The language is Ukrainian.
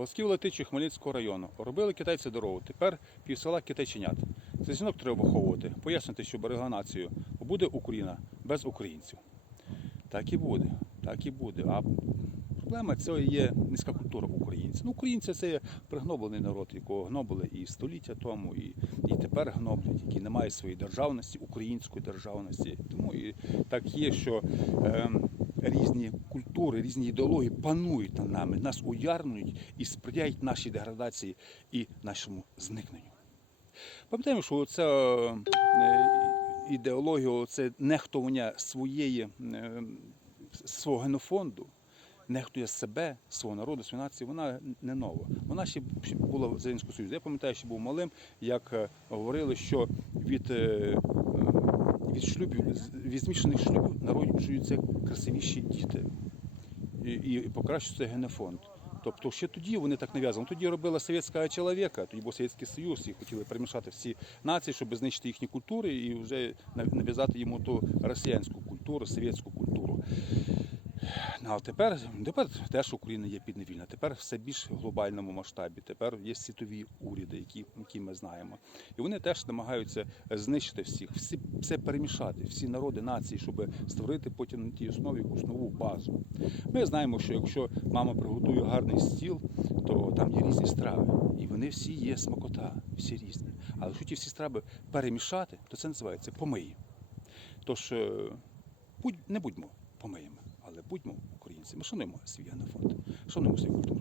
Волосків Летичі Хмельницького району. Робили китайці дорогу. Тепер пів села китайченят. Це жінок треба виховувати, пояснити, що берегла націю. Буде Україна без українців. Так і буде. Так і буде. А проблема це є низька культура українців. Ну, українці це є пригноблений народ, якого гнобили і століття тому, і, і тепер гноблять, який не має своєї державності, української державності. Тому і так є, що ем, різні культури, різні ідеології панують над нами, нас уярнують і сприяють нашій деградації і нашому зникненню. Пам'ятаємо, що це ідеологія, це нехтування своєї е, свого генофонду, нехтує себе, свого народу, своєї нації, вона не нова. Вона ще була в Радянському Союзі. Я пам'ятаю, що був малим, як е, говорили, що від, е, е, від шлюбів, від змішаних шлюбів народжуються красивіші діти і, і покращується генофонд. Тобто ще тоді вони так нав'язували. Тоді робила совєтська чоловіка, тоді був Совєтський Союз, і хотіли перемішати всі нації, щоб знищити їхні культури і вже нав'язати йому ту росіянську культуру, совєтську культуру. Ну, а тепер, тепер теж Україна є підневільна. Тепер все більш в глобальному масштабі. Тепер є світові уряди, які, які ми знаємо. І вони теж намагаються знищити всіх, всі, все перемішати, всі народи, нації, щоб створити потім на тій основі якусь нову базу. Ми знаємо, що якщо мама приготує гарний стіл, то там є різні страви. І вони всі є смакота, всі різні. Але якщо ті всі страви перемішати, то це називається помиї. Тож е, будь, не будьмо помиями, але будьмо українцями. Шануємо свій генофонд, шануємо свою культуру.